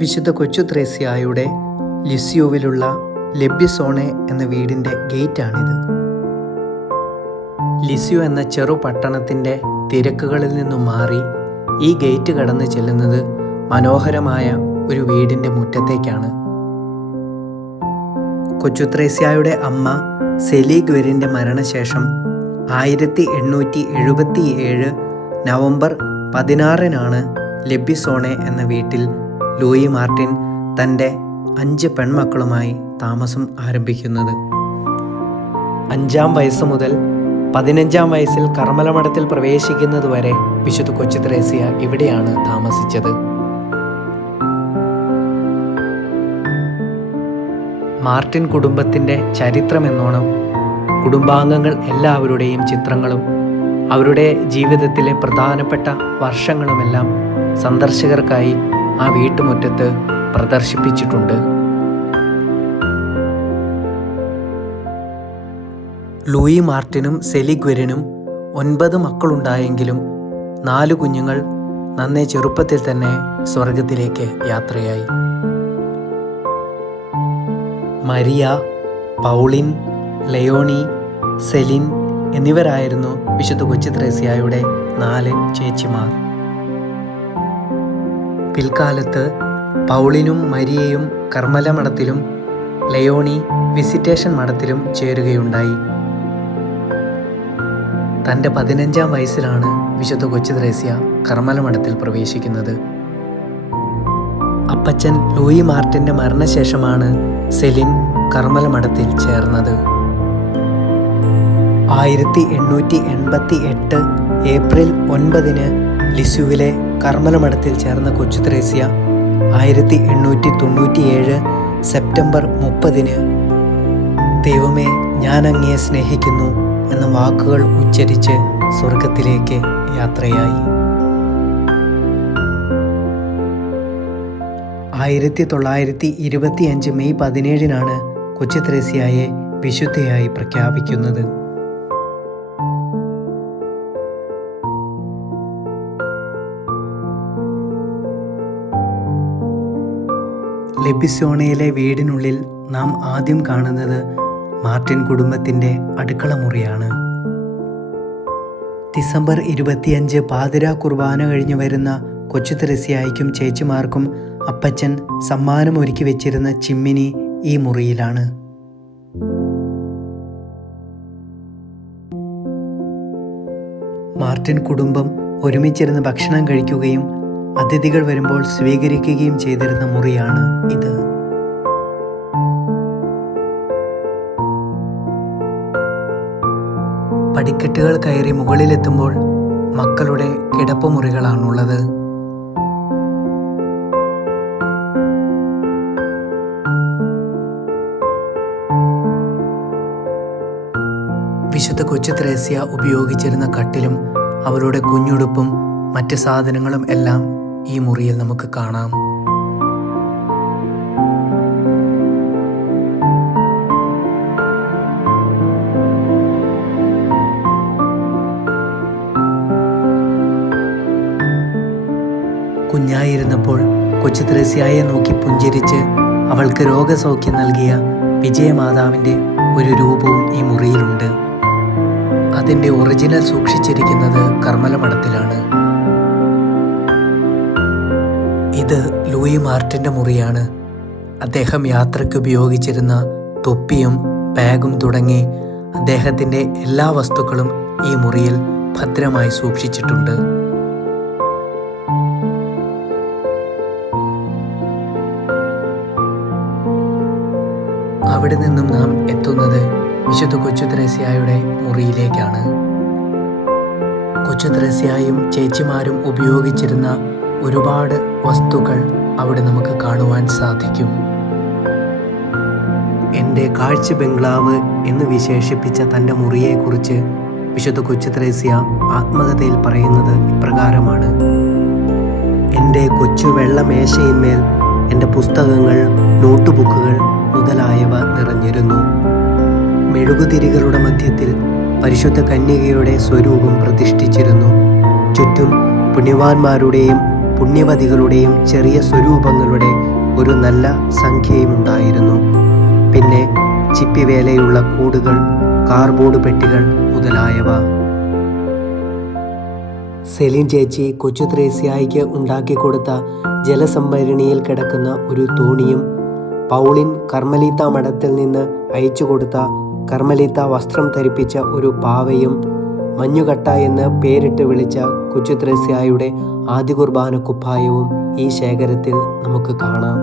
വിശുദ്ധ കൊച്ചു ത്രേസ്യായുടെ ലിസ്യോവിലുള്ള ലബ്യസോണെ എന്ന വീടിൻ്റെ ഗേറ്റാണിത്. ലിസ്യോ എന്ന ചെറു പട്ടണത്തിൻ്റെ തിരക്കുകളിൽ നിന്നും മാറി ഈ ഗേറ്റ് കടന്ന് ചെല്ലുന്നത് മനോഹരമായ ഒരു വീടിൻ്റെ മുറ്റത്തേക്കാണ്. കൊച്ചു ത്രേസ്യായുടെ അമ്മ സെലിഗ്വെരിൻ്റെ മരണശേഷം 1877 നവംബർ 16 ലബ്യസോണെ എന്ന വീട്ടിൽ ലൂയി മാർട്ടിൻ തൻ്റെ 5 പെൺമക്കളുമായി താമസം ആരംഭിക്കുന്നത്. 5-ാം വയസ്സ് മുതൽ 15-ാം വയസ്സിൽ കർമ്മല മഠത്തിൽ പ്രവേശിക്കുന്നതുവരെ വിശുദ്ധ കൊച്ചു ത്രേസ്യ ഇവിടെയാണ് താമസിച്ചത്. മാർട്ടിൻ കുടുംബത്തിൻ്റെ ചരിത്രമെന്നോണം കുടുംബാംഗങ്ങൾ എല്ലാവരുടെയും ചിത്രങ്ങളും അവരുടെ ജീവിതത്തിലെ പ്രധാനപ്പെട്ട വർഷങ്ങളുമെല്ലാം സന്ദർശകർക്കായി ആ വീട്ടുമുറ്റത്ത് പ്രദർശിപ്പിച്ചിട്ടുണ്ട്. ലൂയി മാർട്ടിനും സെലിഗ്വെരിനും 9 മക്കളുണ്ടായെങ്കിലും 4 കുഞ്ഞുങ്ങൾ നന്നേ ചെറുപ്പത്തിൽ തന്നെ സ്വർഗത്തിലേക്ക് യാത്രയായി. മരിയ, പൗളിൻ, ലയോണി, സെലിൻ എന്നിവരായിരുന്നു വിശുദ്ധ കൊച്ചു ത്രേസ്യായുടെ 4 ചേച്ചിമാർ. പിൽക്കാലത്ത് പൗളിനും മരിയയും കർമ്മല മഠത്തിലും ലയോണി വിസിറ്റേഷൻ മഠത്തിലും ചേരുകയുണ്ടായി. തൻ്റെ 15-ാം വയസ്സിലാണ് വിശുദ്ധ കൊച്ചു ത്രേസ്യ കർമ്മല മഠത്തിൽ പ്രവേശിക്കുന്നത്. അപ്പച്ചൻ ലൂയി മാർട്ടിൻ്റെ മരണശേഷമാണ് സെലിൻ കർമ്മല മഠത്തിൽ ചേർന്നത്. 1888 ഏപ്രിൽ 9 ലിസ്യുവിലെ കർമ്മല മഠത്തിൽ ചേർന്ന കൊച്ചു ത്രേസ്യ 1897 സെപ്റ്റംബർ 30 ദൈവമേ ഞാൻ അങ്ങയെ സ്നേഹിക്കുന്നു എന്ന വാക്കുകൾ ഉച്ചരിച്ച് സ്വർഗത്തിലേക്ക് യാത്രയായി. 1925 മെയ് 17 കൊച്ചു ത്രേസ്യയെ വിശുദ്ധയായി പ്രഖ്യാപിക്കുന്നത്. ലബ്യസോണയിലെ വീടിനുള്ളിൽ നാം ആദ്യം കാണുന്നത് മാർട്ടിൻ കുടുംബത്തിൻ്റെ അടുക്കള മുറിയാണ്. ഡിസംബർ 25 പാതിരാ കുർബാന കഴിഞ്ഞു വരുന്ന കൊച്ചു ത്രേസ്യായ്ക്കും ചേച്ചിമാർക്കും അപ്പച്ചൻ സമ്മാനം ഒരുക്കി വെച്ചിരുന്ന ചിമ്മിനി ഈ മുറിയിലാണ്. മാർട്ടിൻ കുടുംബം ഒരുമിച്ചിരുന്ന് ഭക്ഷണം കഴിക്കുകയും അതിഥികൾ വരുമ്പോൾ സ്വീകരിക്കുകയും ചെയ്തിരുന്ന മുറിയാണ് ഇത്. പടിക്കെട്ടുകൾ കയറി മുകളിലെത്തുമ്പോൾ മക്കളുടെ കിടപ്പുമുറികളാണുള്ളത്. വിശുദ്ധ കൊച്ചു ത്രേസ്യ ഉപയോഗിച്ചിരുന്ന കട്ടിലും അവളുടെ കുഞ്ഞുടുപ്പും മറ്റ് സാധനങ്ങളും എല്ലാം ഈ മുറിയിൽ നമുക്ക് കാണാം. കുഞ്ഞായിരുന്നപ്പോൾ കൊച്ചു ത്രേസ്യയെ നോക്കി പുഞ്ചിരിച്ച് അവൾക്ക് രോഗസൗഖ്യം നൽകിയ വിജയമാതാവിൻ്റെ ഒരു രൂപവും ഈ മുറിയിലുണ്ട്. അതിൻ്റെ ഒറിജിനൽ സൂക്ഷിച്ചിരിക്കുന്നത് കർമ്മല മഠത്തിലാണ്. ഇത് ലൂയി മാർട്ടിൻ്റെ മുറിയാണ്. അദ്ദേഹം യാത്രയ്ക്ക് ഉപയോഗിച്ചിരുന്ന തൊപ്പിയും ബാഗും തുടങ്ങി അദ്ദേഹത്തിൻ്റെ എല്ലാ വസ്തുക്കളും ഈ മുറിയിൽ ഭദ്രമായി സൂക്ഷിച്ചിട്ടുണ്ട്. അവിടെ നിന്നും നാം എത്തുന്നത് വിശുദ്ധ കൊച്ചു ത്രേസ്യായുടെ മുറിയിലേക്കാണ്. കൊച്ചു ത്രേസ്യായും ചേച്ചിമാരും ഉപയോഗിച്ചിരുന്ന ഒരുപാട് വസ്തുക്കൾ അവിടെ നമുക്ക് കാണുവാൻ സാധിക്കും. എൻ്റെ കാഴ്ച ബംഗ്ലാവ് എന്ന് വിശേഷിപ്പിച്ച തൻ്റെ മുറിയെക്കുറിച്ച് വിശുദ്ധ കൊച്ചു ത്രേസ്യ ആത്മകഥയിൽ പറയുന്നത് ഇപ്രകാരമാണ്: എൻ്റെ കൊച്ചു വെള്ള മേശയിന്മേൽ എൻ്റെ പുസ്തകങ്ങൾ, നോട്ടുബുക്കുകൾ മുതലായവ നിറഞ്ഞിരുന്നു. മെഴുകുതിരികളുടെ മധ്യത്തിൽ പരിശുദ്ധ കന്യകയുടെ സ്വരൂപം പ്രതിഷ്ഠിച്ചിരുന്നു. ചുറ്റും പുണ്യവാന്മാരുടെയും പുണ്യവതികളുടെയും ചെറിയ സ്വരൂപങ്ങളുടെ ഒരു നല്ല സംഖ്യയുമുണ്ടായിരുന്നു. പിന്നെ ചിപ്പിവേലയുള്ള കൂടുകൾ, കാർബോർഡ് പെട്ടികൾ മുതലായവ. സെലിൻ ചേച്ചി കൊച്ചു ത്രേസ്യായിക്ക് ഉണ്ടാക്കിക്കൊടുത്ത ജലസംഭരണിയിൽ കിടക്കുന്ന ഒരു തോണിയും, പൗളിൻ കർമ്മലീത്ത മഠത്തിൽ നിന്ന് അയച്ചു കൊടുത്ത കർമ്മലീത്ത വസ്ത്രം ധരിപ്പിച്ച ഒരു പാവയും, മഞ്ഞുകട്ട എന്ന് പേരിട്ട് വിളിച്ച കൊച്ചു ത്രേസ്യായുടെ ആദ്യ കുർബാന കുപ്പായവും ഈ ശേഖരത്തിൽ നമുക്ക് കാണാം.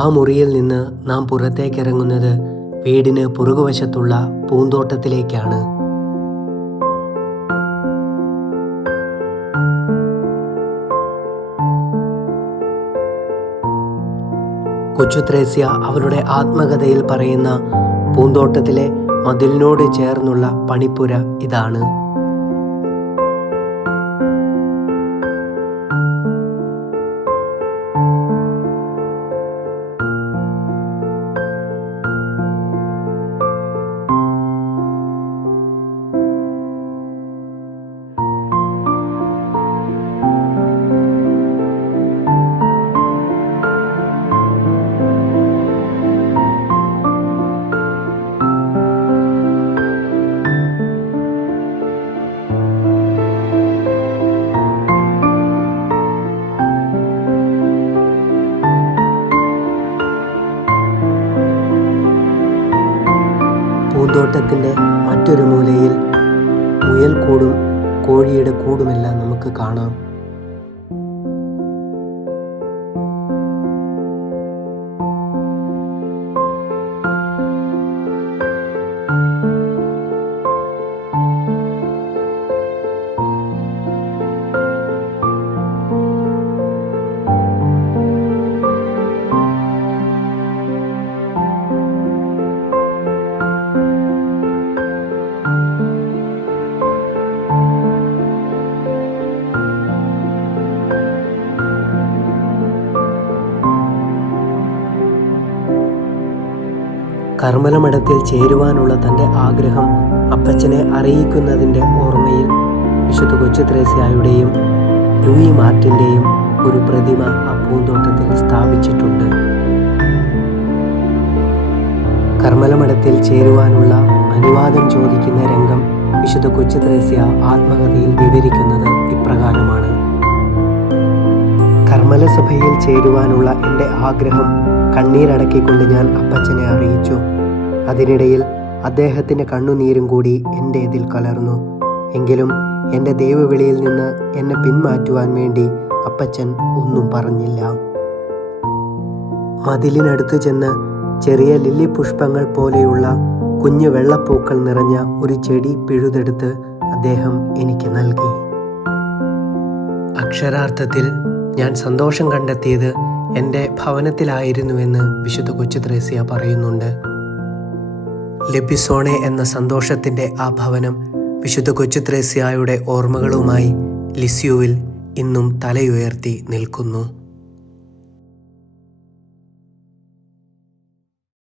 ആ മുറിയിൽ നിന്ന് നാം പുറത്തേക്കിറങ്ങുന്നത് വീടിന് പുറകുവശത്തുള്ള പൂന്തോട്ടത്തിലേക്കാണ്. കൊച്ചു ത്രേസ്യ അവളുടെ ആത്മകഥയിൽ പറയുന്ന പൂന്തോട്ടത്തിലെ മതിലിനോട് ചേർന്നുള്ള പണിപ്പുര ഇതാണ്. പൂന്തോട്ടത്തിൻ്റെ മറ്റൊരു മൂലയിൽ മുയൽക്കൂടും കോഴിയുടെ കൂടുമെല്ലാം നമുക്ക് കാണാം. കർമ്മലമഠത്തിൽ ചേരുവാനുള്ള തൻ്റെ ആഗ്രഹം അപ്പച്ചനെ അറിയിക്കുന്നതിൻ്റെ ഓർമ്മയിൽ വിശുദ്ധ കൊച്ചു ത്രേസ്യായുടെയും ലൂയി മാർട്ടിൻ്റെയും ഒരു പ്രതിമ ആ പൂന്തോട്ടത്തിൽ സ്ഥാപിച്ചിട്ടുണ്ട്. കർമ്മലമഠത്തിൽ ചേരുവാനുള്ള അനുവാദം ചോദിക്കുന്ന രംഗം വിശുദ്ധ കൊച്ചു ത്രേസ്യ ആത്മകഥയിൽ വിവരിക്കുന്നത് ഇപ്രകാരമാണ്. കർമ്മലസഭയിൽ ചേരുവാനുള്ള എൻ്റെ ആഗ്രഹം കണ്ണീരടക്കിക്കൊണ്ട് ഞാൻ അപ്പച്ചനെ അറിയിച്ചു. അതിനിടയിൽ അദ്ദേഹത്തിൻ്റെ കണ്ണുനീരും കൂടി എൻ്റെ ഇതിൽ കലർന്നു. എങ്കിലും എൻ്റെ ദൈവവിളിയിൽ നിന്ന് എന്നെ പിന്മാറ്റുവാൻ വേണ്ടി അപ്പച്ചൻ ഒന്നും പറഞ്ഞില്ല. മതിലിനടുത്ത് ചെന്ന് ചെറിയ ലില്ലി പുഷ്പങ്ങൾ പോലെയുള്ള കുഞ്ഞു വെള്ളപ്പൂക്കൾ നിറഞ്ഞ ഒരു ചെടി പിഴുതെടുത്ത് അദ്ദേഹം എനിക്ക് നൽകി. അക്ഷരാർത്ഥത്തിൽ ഞാൻ സന്തോഷം കണ്ടെത്തിയത് എൻ്റെ ഭവനത്തിലായിരുന്നുവെന്ന് വിശുദ്ധ കൊച്ചു ത്രേസ്യ പറയുന്നുണ്ട്. ലെപ്പിസോണെ എന്ന സന്തോഷത്തിൻ്റെ ആ ഭവനം വിശുദ്ധ കൊച്ചു ത്രേസ്യായുടെ ഓർമ്മകളുമായി ലിസ്യുവിൽ ഇന്നും തലയുയർത്തി നിൽക്കുന്നു.